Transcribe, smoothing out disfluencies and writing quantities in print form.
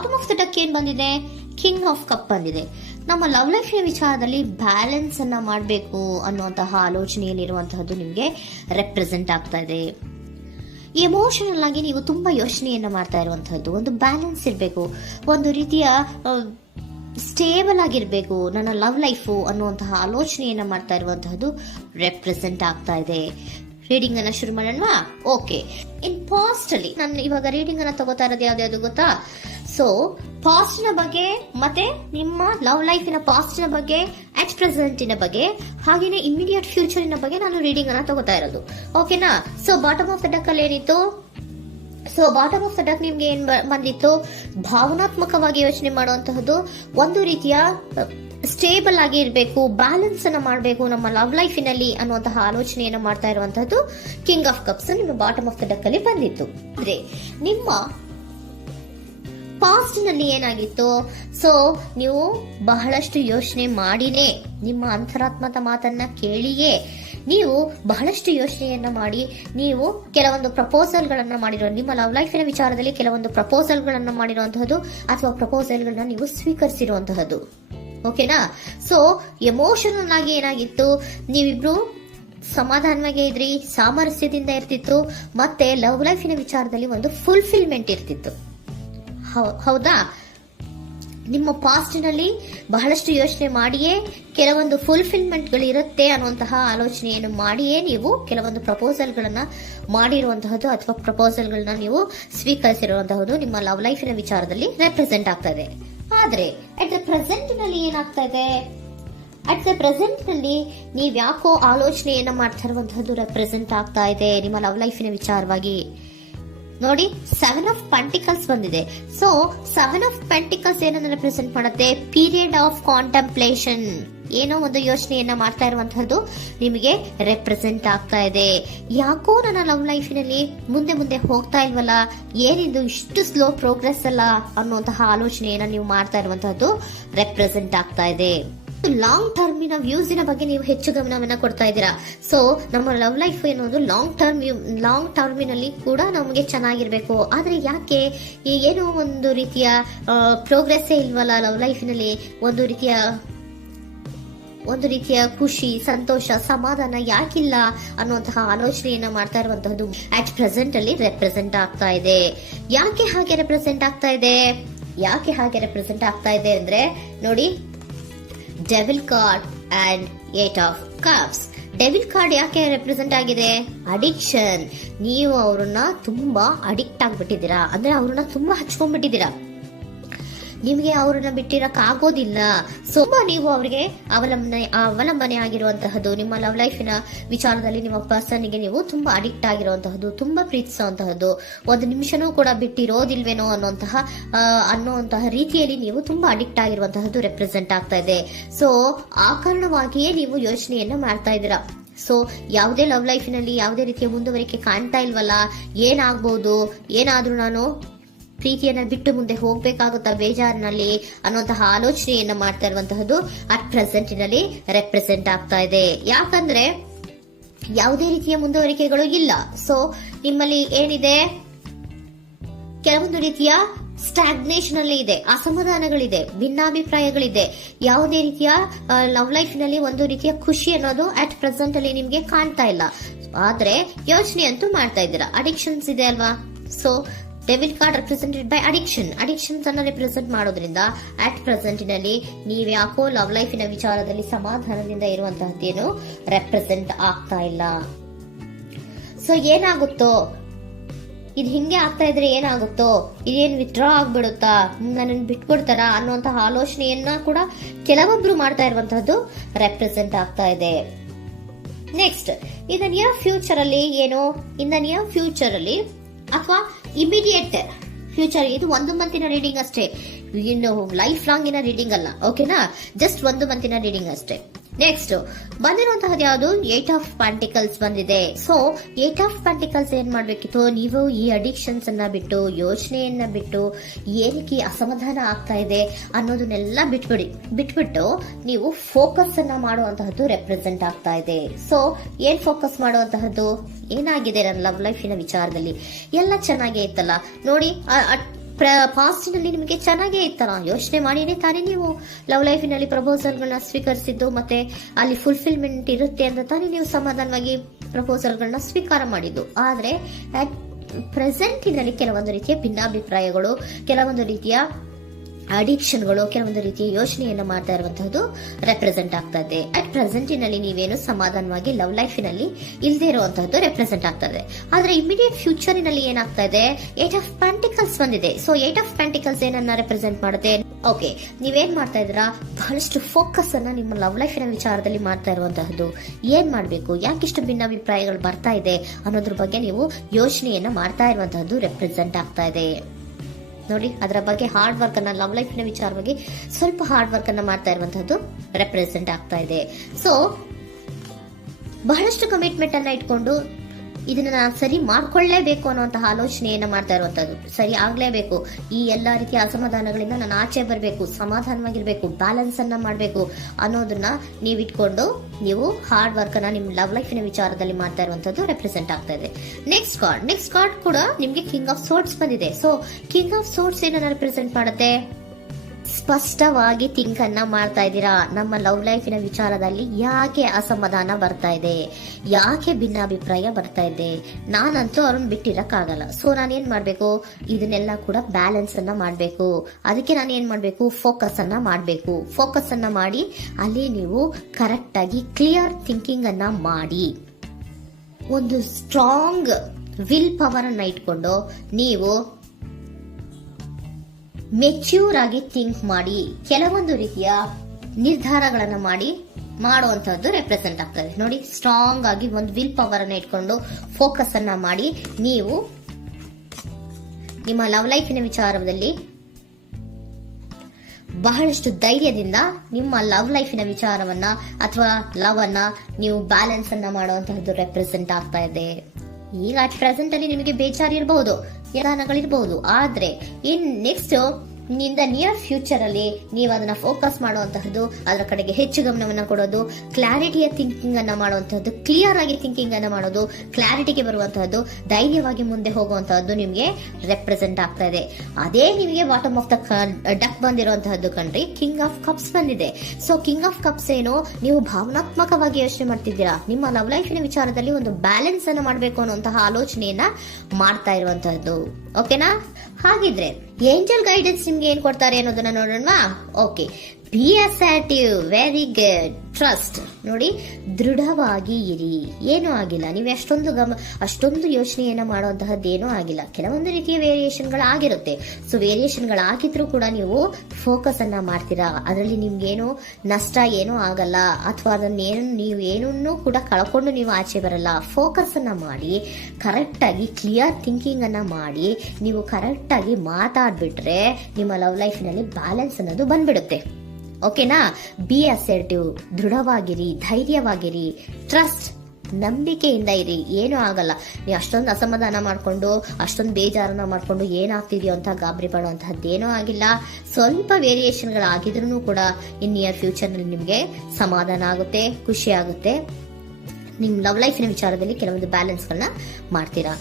Bottom of the duck ಏನ್ ಬಂದಿದೆ, king of cup ಬಂದಿದೆ. ನಮ್ಮ ಲವ್ ಲೈಫಿನ ವಿಚಾರದಲ್ಲಿ ಬ್ಯಾಲೆನ್ಸ್ ಅನ್ನ ಮಾಡಬೇಕು ಅನ್ನುವಂತಹ ಆಲೋಚನೆಯಲ್ಲಿರುವಂತಹದ್ದು ನಿಮಗೆ ರೆಪ್ರೆಸೆಂಟ್ ಆಗ್ತಾ ಇದೆ. ಎಮೋಷನಲ್ ಆಗಿ ನೀವು ತುಂಬಾ ಯೋಚನೆಯನ್ನ ಮಾಡ್ತಾ ಇರುವಂತಹದ್ದು, ಒಂದು ಬ್ಯಾಲೆನ್ಸ್ ಇರಬೇಕು, ಒಂದು ರೀತಿಯ ಸ್ಟೇಬಲ್ ಆಗಿರ್ಬೇಕು ನನ್ನ ಲವ್ ಲೈಫು ಅನ್ನುವಂತಹ ಆಲೋಚನೆಯನ್ನ ಮಾಡ್ತಾ ಇರುವಂತಹದ್ದು ರೆಪ್ರೆಸೆಂಟ್ ಆಗ್ತಾ ಇದೆ. ರೀಡಿಂಗ್ ಅನ್ನ ಶುರು ಮಾಡೋಣವಾ? ಓಕೆ. ಇನ್ ಪಾಸ್ಟ್ ಅಲ್ಲಿ ನಾನು ಇವಾಗ ರೀಡಿಂಗ್ ಅನ್ನ ತಗೋತಾ ಇರೋದು ಯಾವ್ದು ಗೊತ್ತಾ? ಸೊ ಪಾಸ್ಟ್ ನ ಬಗ್ಗೆ ಮತ್ತೆ ನಿಮ್ಮ ಲವ್ ಲೈಫಿನ ಪಾಸ್ಟ್ ನ ಬಗ್ಗೆ, ಅಟ್ ಪ್ರೆಸೆಂಟಿನ ಬಗ್ಗೆ, ಹಾಗೇನೆ ಇಮಿಡಿಯೇಟ್ ಫ್ಯೂಚರಿನ ಬಗ್ಗೆ ನಾನು ರೀಡಿಂಗ್ ಅನ್ನ ತಗೋತಾ ಇರೋದು. ಓಕೆನಾ? So bottom of the duck ಅಲ್ಲಿ ಏನಿತ್ತು? So bottom of the duck ನಿಮ್ಗೆ ಏನ್ ಬಂದಿತ್ತು? ಭಾವನಾತ್ಮಕವಾಗಿ ಯೋಚನೆ ಮಾಡುವಂತಹದ್ದು, ಒಂದು ರೀತಿಯ ಸ್ಟೇಬಲ್ ಆಗಿ ಇರಬೇಕು, ಬ್ಯಾಲೆನ್ಸ್ ಅನ್ನ ಮಾಡಬೇಕು ನಮ್ಮ ಲವ್ ಲೈಫಿನಲ್ಲಿ ಅನ್ನುವಂತಹ ಆಲೋಚನೆಯನ್ನ ಮಾಡ್ತಾ ಇರುವಂತಹದ್ದು ಕಿಂಗ್ ಆಫ್ ಕಪ್ಸ್ ನಿಮ್ಮ ಬಾಟಮ್ ಆಫ್ ದ ಡಕ್ ಅಲ್ಲಿ ಬಂದಿತ್ತು. ಅಂದ್ರೆ ನಿಮ್ಮ ಪಾಸ್ಟ್ ನಲ್ಲಿ ಏನಾಗಿತ್ತು? ಸೊ ನೀವು ಬಹಳಷ್ಟು ಯೋಚನೆ ಮಾಡಿನೇ, ನಿಮ್ಮ ಅಂತರಾತ್ಮದ ಮಾತನ್ನ ಕೇಳಿಯೇ ನೀವು ಬಹಳಷ್ಟು ಯೋಚನೆಯನ್ನ ಮಾಡಿ ನೀವು ಕೆಲವೊಂದು ಪ್ರಪೋಸಲ್ ಗಳನ್ನ ಮಾಡಿರೋ, ನಿಮ್ಮ ಲವ್ ಲೈಫಿನ ವಿಚಾರದಲ್ಲಿ ಕೆಲವೊಂದು ಪ್ರಪೋಸಲ್ ಗಳನ್ನ ಮಾಡಿರುವಂತಹದ್ದು ಅಥವಾ ಪ್ರಪೋಸಲ್ ಗಳನ್ನ ನೀವು ಸ್ವೀಕರಿಸಿರುವಂತಹದ್ದು. ಓಕೆನಾ? ಸೊ ಎಮೋಷನಲ್ ಆಗಿ ಏನಾಗಿತ್ತು? ನೀವಿಬ್ರು ಸಮಾಧಾನವಾಗಿ ಇದ್ರಿ, ಸಾಮರಸ್ಯದಿಂದ ಇರ್ತಿತ್ತು, ಮತ್ತೆ ಲವ್ ಲೈಫಿನ ವಿಚಾರದಲ್ಲಿ ಒಂದು ಫುಲ್ಫಿಲ್ಮೆಂಟ್ ಇರ್ತಿತ್ತು. ಹೌದಾ? ನಿಮ್ಮ ಪಾಸ್ಟ್ ನಲ್ಲಿ ಬಹಳಷ್ಟು ಯೋಚನೆ ಮಾಡಿಯೇ ಕೆಲವೊಂದು ಫುಲ್ಫಿಲ್ಮೆಂಟ್ ಗಳು ಇರುತ್ತೆ ಅನ್ನುವಂತಹ ಆಲೋಚನೆಯನ್ನು ಮಾಡಿಯೇ ನೀವು ಕೆಲವೊಂದು ಪ್ರಪೋಸಲ್ ಗಳನ್ನ ಮಾಡಿರುವಂತಹದ್ದು ಅಥವಾ ಪ್ರಪೋಸಲ್ ಗಳನ್ನ ನೀವು ಸ್ವೀಕರಿಸಿರುವಂತಹದ್ದು ನಿಮ್ಮ ಲವ್ ಲೈಫಿನ ವಿಚಾರದಲ್ಲಿ ರೆಪ್ರೆಸೆಂಟ್ ಆಗ್ತಾ ಇದೆ. ಆದ್ರೆ ಅಟ್ ದ ಪ್ರೆಸೆಂಟ್ ನಲ್ಲಿ ಏನಾಗ್ತಾ ಇದೆ? ಅಟ್ ದ ಪ್ರೆಸೆಂಟ್ ನಲ್ಲಿ ನೀವ್ ಯಾಕೋ ಆಲೋಚನೆಯನ್ನ ಮಾಡ್ತಾ ಇರುವಂತಹದ್ದು ರೆಪ್ರೆಸೆಂಟ್ ಆಗ್ತಾ ಇದೆ ನಿಮ್ಮ ಲವ್ ಲೈಫಿನ ವಿಚಾರವಾಗಿ. ನೋಡಿ, 7 ಆಫ್ ಪೆಂಟಿಕಲ್ಸ್ ಬಂದಿದೆ. ಸೊ 7 ಆಫ್ ಪೆಂಟಿಕಲ್ಸ್ ಏನನ್ನ ರೆಪ್ರೆಸೆಂಟ್ ಮಾಡುತ್ತೆ? ಪೀರಿಯಡ್ ಆಫ್ ಕಾಂಟೆಂಪ್ಲೇಷನ್, ಏನೋ ಒಂದು ಯೋಚನೆಯನ್ನ ಮಾಡ್ತಾ ಇರುವಂತಹದ್ದು ನಿಮಗೆ ರೆಪ್ರೆಸೆಂಟ್ ಆಗ್ತಾ ಇದೆ. ಯಾಕೋ ನನ್ನ ಲವ್ ಲೈಫಿನಲ್ಲಿ ಮುಂದೆ ಮುಂದೆ ಹೋಗ್ತಾ ಇಲ್ವಲ್ಲ, ಏನಿದು ಇಷ್ಟು ಸ್ಲೋ ಪ್ರೋಗ್ರೆಸ್ ಅಲ್ಲ ಅನ್ನುವಂತಹ ಆಲೋಚನೆಯನ್ನ ನೀವು ಮಾಡ್ತಾ ಇರುವಂತಹದ್ದು ರೆಪ್ರೆಸೆಂಟ್ ಆಗ್ತಾ ಇದೆ. ಲಾಂಗ್ ಟರ್ಮಿನ ವ್ಯೂಸಿನ ಬಗ್ಗೆ ನೀವು ಹೆಚ್ಚು ಗಮನವನ್ನ ಕೊಡ್ತಾ ಇದ್ದೀರಾ. ಸೊ ನಮ್ಮ ಲವ್ ಲೈಫ್ ಎನ್ನುವುದು ಲಾಂಗ್ ಟರ್ಮಿನಲ್ಲಿ ಕೂಡ ನಮಗೆ ಚೆನ್ನಾಗಿರ್ಬೇಕು. ಆದ್ರೆ ಯಾಕೆ ಏನೋ ಒಂದು ರೀತಿಯ ಪ್ರೋಗ್ರೆಸ್ಸೇ ಇಲ್ವಲ್ಲ ಲವ್ ಲೈಫಿನಲ್ಲಿ, ಒಂದು ರೀತಿಯ ಖುಷಿ, ಸಂತೋಷ, ಸಮಾಧಾನ ಯಾಕಿಲ್ಲ ಅನ್ನುವಂತಹ ಆಲೋಚನೆಯನ್ನ ಮಾಡ್ತಾ ಇರುವಂತಹದ್ದು ಅಟ್ ಪ್ರೆಸೆಂಟ್ ಅಲ್ಲಿ ರೆಪ್ರೆಸೆಂಟ್ ಆಗ್ತಾ ಇದೆ. ಯಾಕೆ ಹಾಗೆ ರೆಪ್ರೆಸೆಂಟ್ ಆಗ್ತಾ ಇದೆ ಅಂದ್ರೆ ನೋಡಿ, devil card and 8 of cups. Devil card ಯಾಕೆ ರೆಪ್ರೆಸೆಂಟ್ ಆಗಿದೆ? ಅಡಿಕ್ಷನ್. ನೀವು ಅವ್ರನ್ನ ತುಂಬಾ ಅಡಿಕ್ಟ್ ಆಗ್ಬಿಟ್ಟಿದ್ದೀರಾ, ಅಂದ್ರೆ ಅವ್ರನ್ನ ತುಂಬಾ ಹಚ್ಕೊಂಡ್ಬಿಟ್ಟಿದ್ದೀರಾ, ನಿಮಗೆ ಅವ್ರನ್ನ ಬಿಟ್ಟಿರಕ್ ಆಗೋದಿಲ್ಲ. ಸೊ ನೀವು ಅವರಿಗೆ ಅವಲಂಬನೆ ಆಗಿರುವಂತಹದ್ದು, ನಿಮ್ಮ ಲವ್ ಲೈಫಿನ ವಿಚಾರದಲ್ಲಿ ನಿಮ್ಮ ಪರ್ಸನ್ಗೆ ನೀವು ತುಂಬಾ ಅಡಿಕ್ಟ್ ಆಗಿರುವಂತಹದ್ದು, ತುಂಬಾ ಪ್ರೀತಿಸುವಂತಹದ್ದು, ಒಂದು ನಿಮಿಷನೂ ಕೂಡ ಬಿಟ್ಟಿರೋದಿಲ್ವೇನೋ ಅನ್ನುವಂತಹ ರೀತಿಯಲ್ಲಿ ನೀವು ತುಂಬಾ ಅಡಿಕ್ಟ್ ಆಗಿರುವಂತಹದ್ದು ರೆಪ್ರೆಸೆಂಟ್ ಆಗ್ತಾ ಇದೆ. ಸೊ ಆ ಕಾರಣವಾಗಿಯೇ ನೀವು ಯೋಚನೆಯನ್ನ ಮಾಡ್ತಾ ಇದ್ದೀರಾ. ಸೊ ಯಾವುದೇ ಲವ್ ಲೈಫಿನಲ್ಲಿ ಯಾವುದೇ ರೀತಿಯ ಮುಂದುವರಿಕೆ ಕಾಣ್ತಾ ಇಲ್ವಲ್ಲ, ಏನಾಗ್ಬಹುದು, ಏನಾದ್ರೂ ನಾನು ಪ್ರೀತಿಯನ್ನ ಬಿಟ್ಟು ಮುಂದೆ ಹೋಗ್ಬೇಕಾಗುತ್ತಾ ಬೇಜಾರಿನಲ್ಲಿ ಅನ್ನುವಂತಹ ಆಲೋಚನೆಯನ್ನ ಮಾಡ್ತಾ ಇರುವಂತಹದ್ದು ಅಟ್ ಪ್ರೆಸೆಂಟಿನಲ್ಲಿ ರೆಪ್ರೆಸೆಂಟ್ ಆಗ್ತಾ ಇದೆ. ಯಾಕಂದ್ರೆ ಯಾವುದೇ ರೀತಿಯ ಮುಂದುವರಿಕೆಗಳು ಇಲ್ಲ. ಸೊ ನಿಮ್ಮಲ್ಲಿ ಏನಿದೆ? ಕೆಲವೊಂದು ರೀತಿಯ ಸ್ಟಾಗ್ನೇಷನ್ ಅಲ್ಲಿ ಇದೆ, ಅಸಮಾಧಾನಗಳಿದೆ, ಭಿನ್ನಾಭಿಪ್ರಾಯಗಳಿದೆ. ಯಾವುದೇ ರೀತಿಯ ಲವ್ ಲೈಫಿನಲ್ಲಿ ಒಂದು ರೀತಿಯ ಖುಷಿ ಅನ್ನೋದು ಅಟ್ ಪ್ರೆಸೆಂಟ್ ಅಲ್ಲಿ ನಿಮ್ಗೆ ಕಾಣ್ತಾ ಇಲ್ಲ. ಆದ್ರೆ ಯೋಚನೆ ಅಂತೂ ಮಾಡ್ತಾ ಇದ್ದೀರಾ. ಅಡಿಕ್ಷನ್ಸ್ ಇದೆ ಅಲ್ವಾ? So devil card represented by addictions ಅನ್ನ ರೆಪ್ರೆಸೆಂಟ್ ಮಾಡೋದ್ರಿಂದ ಅಟ್ ಪ್ರೆಸೆಂಟಿನಲ್ಲಿ ನೀವ್ ಯಾಕೋ ಲವ್ ಲೈಫಿನ ವಿಚಾರದಲ್ಲಿ ಸಮಾಧಾನದಿಂದ ಇರುವಂತಹದ್ದೇನು ರೆಪ್ರೆಸೆಂಟ್ ಆಗ್ತಾ ಇಲ್ಲ. ಸೊ ಏನಾಗುತ್ತೋ, ಇದು ಹಿಂಗೆ ಆಗ್ತಾ ಇದ್ರೆ ಏನಾಗುತ್ತೋ, ಇದೇನು ವಿತ್ಡ್ರಾ ಆಗ್ಬಿಡುತ್ತಾ, ನನ್ನನ್ನು ಬಿಟ್ಬಿಡ್ತಾರ ಅನ್ನುವಂತಹ ಆಲೋಚನೆಯನ್ನ ಕೂಡ ಕೆಲವೊಬ್ರು ಮಾಡ್ತಾ ಇರುವಂತಹದ್ದು ರೆಪ್ರೆಸೆಂಟ್ ಆಗ್ತಾ ಇದೆ. Next, in the near future ಅಲ್ಲಿ ಏನು? ಇನ್ ದ ನಿಯರ್ ಫ್ಯೂಚರ್ ಅಲ್ಲಿ ಅಥವಾ ಇಮಿಡಿಯೇಟ್ ಫ್ಯೂಚರ್, ಇದು 1 ಮಂತಿನ ರೀಡಿಂಗ್ ಅಷ್ಟೇ, ಇನ್ನು ಲೈಫ್ ಲಾಂಗಿನ ರೀಡಿಂಗ್ ಅಲ್ಲ. ಓಕೆನಾ? ಜಸ್ಟ್ 1 ಮಂತಿನ ರೀಡಿಂಗ್ ಅಷ್ಟೇ. ನೆಕ್ಸ್ಟ್ ಬಂದಿರುವಂತಹದ್ದು ಯಾವುದು? 8 ಆಫ್ ಪೆಂಟಿಕಲ್ಸ್ ಬಂದಿದೆ. ಸೊ 8 ಆಫ್ ಪೆಂಟಿಕಲ್ಸ್ ಏನ್ ಮಾಡ್ಬೇಕಿತ್ತು? ನೀವು ಈ ಅಡಿಕ್ಷನ್ಸ್ ಅನ್ನ ಬಿಟ್ಟು, ಯೋಚನೆಯನ್ನ ಬಿಟ್ಟು, ಏನಕ್ಕೆ ಅಸಮಾಧಾನ ಆಗ್ತಾ ಇದೆ ಅನ್ನೋದನ್ನೆಲ್ಲ ಬಿಟ್ಬಿಟ್ಟು ನೀವು ಫೋಕಸ್ ಅನ್ನ ಮಾಡುವಂತಹದ್ದು ರೆಪ್ರೆಸೆಂಟ್ ಆಗ್ತಾ ಇದೆ. ಸೊ ಏನ್ ಫೋಕಸ್ ಮಾಡುವಂತಹದ್ದು? ಏನಾಗಿದೆ ನನ್ನ ಲವ್ ಲೈಫಿನ ವಿಚಾರದಲ್ಲಿ? ಎಲ್ಲ ಚೆನ್ನಾಗೇ ಇತ್ತಲ್ಲ ನೋಡಿ, ಪಾಸ್ಟಿನಲ್ಲಿ ನಿಮಗೆ ಚೆನ್ನಾಗೇ ಇತ್ತಲ್ಲ, ಯೋಚನೆ ಮಾಡಿನೇ ತಾನೇ ನೀವು ಲವ್ ಲೈಫಿನಲ್ಲಿ ಪ್ರಪೋಸಲ್ಗಳನ್ನ ಸ್ವೀಕರಿಸಿದ್ದು, ಮತ್ತೆ ಅಲ್ಲಿ ಫುಲ್ಫಿಲ್ಮೆಂಟ್ ಇರುತ್ತೆ ಅಂತ ತಾನೇ ನೀವು ಸಮಾಧಾನವಾಗಿ ಪ್ರಪೋಸಲ್ಗಳನ್ನ ಸ್ವೀಕಾರ ಮಾಡಿದ್ದು. ಆದ್ರೆ ಅಟ್ ಪ್ರೆಸೆಂಟಿನಲ್ಲಿ ಕೆಲವೊಂದು ರೀತಿಯ ಭಿನ್ನಾಭಿಪ್ರಾಯಗಳು, ಕೆಲವೊಂದು ರೀತಿಯ ಅಡಿಕ್ಷನ್ಗಳು, ಕೆಲವೊಂದು ರೀತಿಯ ಯೋಚನೆಯನ್ನು ಮಾಡ್ತಾ ಇರುವಂತಹದ್ದು ರೆಪ್ರೆಸೆಂಟ್ ಆಗ್ತಾ ಇದೆ. ಅಟ್ ಪ್ರೆಸೆಂಟಿನಲ್ಲಿ ನೀವೇನು ಸಮಾಧಾನವಾಗಿ ಲವ್ ಲೈಫಿನಲ್ಲಿ ಇಲ್ಲದೆ ಇರುವಂತಹದ್ದು ರೆಪ್ರೆಸೆಂಟ್ ಆಗ್ತದೆ. ಆದ್ರೆ ಇಮಿಡಿಯೇಟ್ ಫ್ಯೂಚರಿನಲ್ಲಿ ಏನಾಗ್ತಾ ಇದೆ, 8 ಆಫ್ ಪ್ಯಾಂಟಿಕಲ್ಸ್ ಬಂದಿದೆ. ಸೊ 8 ಆಫ್ ಪ್ಯಾಂಟಿಕಲ್ಸ್ ಏನನ್ನ ರೆಪ್ರೆಸೆಂಟ್ ಮಾಡುತ್ತೆ? ಓಕೆ, ನೀವೇನ್ ಮಾಡ್ತಾ ಇದ್ದೀರಾ, ಬಹಳಷ್ಟು ಫೋಕಸ್ ಅನ್ನ ನಿಮ್ಮ ಲವ್ ಲೈಫಿನ ವಿಚಾರದಲ್ಲಿ ಮಾಡ್ತಾ ಇರುವಂತಹದ್ದು. ಏನ್ ಮಾಡ್ಬೇಕು, ಯಾಕಿಷ್ಟು ಭಿನ್ನಾಭಿಪ್ರಾಯಗಳು ಬರ್ತಾ ಇದೆ ಅನ್ನೋದ್ರ ಬಗ್ಗೆ ನೀವು ಯೋಚನೆಯನ್ನ ಮಾಡ್ತಾ ಇರುವಂತಹದ್ದು ರೆಪ್ರೆಸೆಂಟ್ ಆಗ್ತಾ ಇದೆ. ನೋಡಿ, ಅದರ ಬಗ್ಗೆ ಹಾರ್ಡ್ ವರ್ಕ್ ಅನ್ನ, ಲವ್ ಲೈಫಿನ ವಿಚಾರವಾಗಿ ಸ್ವಲ್ಪ ಹಾರ್ಡ್ ವರ್ಕ್ ಅನ್ನ ಮಾಡ್ತಾ ಇರುವಂತಹದ್ದು ರೆಪ್ರೆಸೆಂಟ್ ಆಗ್ತಾ ಇದೆ. ಸೊ ಬಹಳಷ್ಟು ಕಮಿಟ್ಮೆಂಟ್ ಅನ್ನ ಇಟ್ಕೊಂಡು ಇದನ್ನ ನಾನು ಸರಿ ಮಾಡ್ಕೊಳ್ಳೇಬೇಕು ಅನ್ನುವಂತಹ ಆಲೋಚನೆಯನ್ನ ಮಾಡ್ತಾ ಇರುವಂತದ್ದು. ಸರಿ ಆಗ್ಲೇಬೇಕು, ಈ ಎಲ್ಲಾ ರೀತಿಯ ಅಸಮಾಧಾನಗಳಿಂದ ನಾನು ಆಚೆ ಬರಬೇಕು, ಸಮಾಧಾನವಾಗಿರ್ಬೇಕು, ಬ್ಯಾಲೆನ್ಸ್ ಅನ್ನ ಮಾಡಬೇಕು ಅನ್ನೋದನ್ನ ನೀವು ಇಟ್ಕೊಂಡು ನೀವು ಹಾರ್ಡ್ ವರ್ಕ್ ಅನ್ನ ನಿಮ್ ಲವ್ ಲೈಫಿನ ವಿಚಾರದಲ್ಲಿ ಮಾಡ್ತಾ ಇರುವಂತದ್ದು ರೆಪ್ರೆಸೆಂಟ್ ಆಗ್ತಾ ಇದೆ. ನೆಕ್ಸ್ಟ್ ಕಾರ್ಡ್ ಕೂಡ ನಿಮ್ಗೆ ಕಿಂಗ್ ಆಫ್ ಸೋರ್ಟ್ಸ್ ಬಂದಿದೆ. ಸೊ ಕಿಂಗ್ ಆಫ್ ಸೋರ್ಟ್ಸ್ ಏನನ್ನ ರೆಪ್ರೆಸೆಂಟ್ ಮಾಡುತ್ತೆ? ಸ್ಪಷ್ಟವಾಗಿ ಥಿಂಕ್ ಅನ್ನ ಮಾಡ್ತಾ ಇದ್ದೀರಾ. ನಮ್ಮ ಲವ್ ಲೈಫಿನ ವಿಚಾರದಲ್ಲಿ ಯಾಕೆ ಅಸಮಾಧಾನ ಬರ್ತಾ ಇದೆ, ಯಾಕೆ ಭಿನ್ನಾಭಿಪ್ರಾಯ ಬರ್ತಾ ಇದೆ, ನಾನಂತೂ ಅವ್ರನ್ನ ಬಿಟ್ಟಿರಕ್ಕಾಗಲ್ಲ. ಸೊ ನಾನೇನ್ ಮಾಡ್ಬೇಕು, ಇದನ್ನೆಲ್ಲ ಕೂಡ ಬ್ಯಾಲೆನ್ಸ್ ಅನ್ನ ಮಾಡ್ಬೇಕು. ಅದಕ್ಕೆ ನಾನು ಏನ್ ಮಾಡ್ಬೇಕು, ಫೋಕಸ್ ಅನ್ನ ಮಾಡ್ಬೇಕು. ಫೋಕಸ್ ಅನ್ನ ಮಾಡಿ ಅಲ್ಲಿ ನೀವು ಕರೆಕ್ಟ್ ಆಗಿ ಕ್ಲಿಯರ್ ಥಿಂಕಿಂಗ್ ಅನ್ನ ಮಾಡಿ, ಒಂದು ಸ್ಟ್ರಾಂಗ್ ವಿಲ್ ಪವರ್ ಅನ್ನ ಇಟ್ಕೊಂಡು ನೀವು ಮೆಚ್ಯೂರ್ ಆಗಿ ಥಿಂಕ್ ಮಾಡಿ ಕೆಲವೊಂದು ರೀತಿಯ ನಿರ್ಧಾರಗಳನ್ನ ಮಾಡುವಂತಹದ್ದು ರೆಪ್ರೆಸೆಂಟ್ ಆಗ್ತದೆ. ನೋಡಿ, ಸ್ಟ್ರಾಂಗ್ ಆಗಿ ಒಂದು ವಿಲ್ ಪವರ್ ಅನ್ನ ಇಟ್ಕೊಂಡು ಫೋಕಸ್ ಅನ್ನ ಮಾಡಿ ನೀವು ನಿಮ್ಮ ಲವ್ ಲೈಫಿನ ವಿಚಾರದಲ್ಲಿ ಬಹಳಷ್ಟು ಧೈರ್ಯದಿಂದ ನಿಮ್ಮ ಲವ್ ಲೈಫಿನ ವಿಚಾರವನ್ನ ಅಥವಾ ಲವ್ ಅನ್ನ ನೀವು ಬ್ಯಾಲೆನ್ಸ್ ಅನ್ನ ಮಾಡುವಂತಹದ್ದು ರೆಪ್ರೆಸೆಂಟ್ ಆಗ್ತಾ ಇದೆ. ಈಗ ಅಟ್ ಪ್ರೆಸೆಂಟ್ ಅಲ್ಲಿ ನಿಮಗೆ ಬೇಜಾರಿರಬಹುದು, ವಿಧಾನಗಳಿರಬಹುದು, ಆದ್ರೆ ಇನ್ ನೆಕ್ಸ್ಟ್ ನಿಂದ ನಿಯರ್ ಫ್ಯೂಚರ್ ಅಲ್ಲಿ ನೀವು ಅದನ್ನ ಫೋಕಸ್ ಮಾಡುವಂತಹದ್ದು, ಅದರ ಕಡೆಗೆ ಹೆಚ್ಚು ಗಮನವನ್ನ ಕೊಡೋದು, ಕ್ಲಾರಿಟಿಯ ಥಿಂಕಿಂಗ್ ಅನ್ನ ಮಾಡುವಂತಹದ್ದು, ಕ್ಲಿಯರ್ ಆಗಿ ಥಿಂಕಿಂಗ್ ಅನ್ನ ಮಾಡೋದು, ಕ್ಲಾರಿಟಿಗೆ ಬರುವಂತಹದ್ದು, ಧೈರ್ಯವಾಗಿ ಮುಂದೆ ಹೋಗುವಂತಹದ್ದು ನಿಮ್ಗೆ ರೆಪ್ರೆಸೆಂಟ್ ಆಗ್ತಾ ಇದೆ. ಅದೇ ನಿಮಗೆ ಬಾಟಮ್ ಆಫ್ ದ ಡಕ್ ಬಂದಿರುವಂತಹದ್ದು ಕಣ್ರಿ, ಕಿಂಗ್ ಆಫ್ ಕಪ್ಸ್ ಬಂದಿದೆ. ಸೊ ಕಿಂಗ್ ಆಫ್ ಕಪ್ಸ್ ಏನು, ನೀವು ಭಾವನಾತ್ಮಕವಾಗಿ ಯೋಚನೆ ಮಾಡ್ತಿದ್ದೀರಾ, ನಿಮ್ಮ ಲವ್ ಲೈಫಿನ ವಿಚಾರದಲ್ಲಿ ಒಂದು ಬ್ಯಾಲೆನ್ಸ್ ಅನ್ನು ಮಾಡಬೇಕು ಅನ್ನುವಂತಹ ಆಲೋಚನೆಯನ್ನ ಮಾಡ್ತಾ ಇರುವಂತಹದ್ದು. ಓಕೆನಾ? ಹಾಗಿದ್ರೆ ಏಂಜಲ್ ಗೈಡೆನ್ಸ್ ನಿಮ್ಗೆ ಏನ್ ಕೊಡ್ತಾರೆ ಅನ್ನೋದನ್ನ ನೋಡೋಣ. Okay, B assertive, very good, trust. ನೋಡಿ, ದೃಢವಾಗಿ ಇರಿ, ಏನೂ ಆಗಿಲ್ಲ. ನೀವು ಅಷ್ಟೊಂದು ಯೋಚನೆಯನ್ನ ಮಾಡುವಂತಹದ್ದೇನೂ ಆಗಿಲ್ಲ. ಕೆಲವೊಂದು ರೀತಿಯ ವೇರಿಯೇಷನ್ಗಳಾಗಿರುತ್ತೆ. ಸೊ ವೇರಿಯೇಷನ್ಗಳಾಗಿದ್ರು ಕೂಡ ನೀವು ಫೋಕಸ್ ಅನ್ನ ಮಾಡ್ತೀರಾ, ಅದರಲ್ಲಿ ನಿಮ್ಗೇನು ನಷ್ಟ ಏನೂ ಆಗಲ್ಲ, ಅಥವಾ ನೀವು ಏನನ್ನೂ ಕೂಡ ಕಳ್ಕೊಂಡು ನೀವು ಆಚೆ ಬರಲ್ಲ. ಫೋಕಸ್ ಅನ್ನ ಮಾಡಿ ಕರೆಕ್ಟ್ ಆಗಿ ಕ್ಲಿಯರ್ ಥಿಂಕಿಂಗ್ ಅನ್ನ ಮಾಡಿ ನೀವು ಕರೆಕ್ಟ್ ಆಗಿ ಮಾತಾಡ್ಬಿಟ್ರೆ ನಿಮ್ಮ ಲವ್ ಲೈಫಿನಲ್ಲಿ ಬ್ಯಾಲೆನ್ಸ್ ಅನ್ನೋದು ಬಂದ್ಬಿಡುತ್ತೆ. ಓಕೆನಾ? ಬಿ ಅಸರ್ಟಿವ್, ದೃಢವಾಗಿರಿ, ಧೈರ್ಯವಾಗಿರಿ, ಟ್ರಸ್ಟ್, ನಂಬಿಕೆಯಿಂದ ಇರಿ, ಏನೂ ಆಗಲ್ಲ. ನೀವು ಅಷ್ಟೊಂದು ಅಸಮಾಧಾನ ಮಾಡ್ಕೊಂಡು ಅಷ್ಟೊಂದು ಬೇಜಾರನ್ನ ಮಾಡ್ಕೊಂಡು ಏನಾಗ್ತಿದೆಯೋ ಅಂತ ಗಾಬರಿ ಪಡುವಂತಹದ್ದೇನೂ ಆಗಿಲ್ಲ. ಸ್ವಲ್ಪ ವೇರಿಯೇಷನ್ಗಳಾಗಿದ್ರೂ ಕೂಡ ಇನ್ ನಿಯರ್ ಫ್ಯೂಚರ್ನಲ್ಲಿ ನಿಮಗೆ ಸಮಾಧಾನ ಆಗುತ್ತೆ, ಖುಷಿ ಆಗುತ್ತೆ. ನಿಮ್ಮ ಲವ್ ಲೈಫಿನ ವಿಚಾರದಲ್ಲಿ ಕೆಲವೊಂದು ಬ್ಯಾಲೆನ್ಸ್ಗಳನ್ನ ಮಾಡ್ತೀರಾ.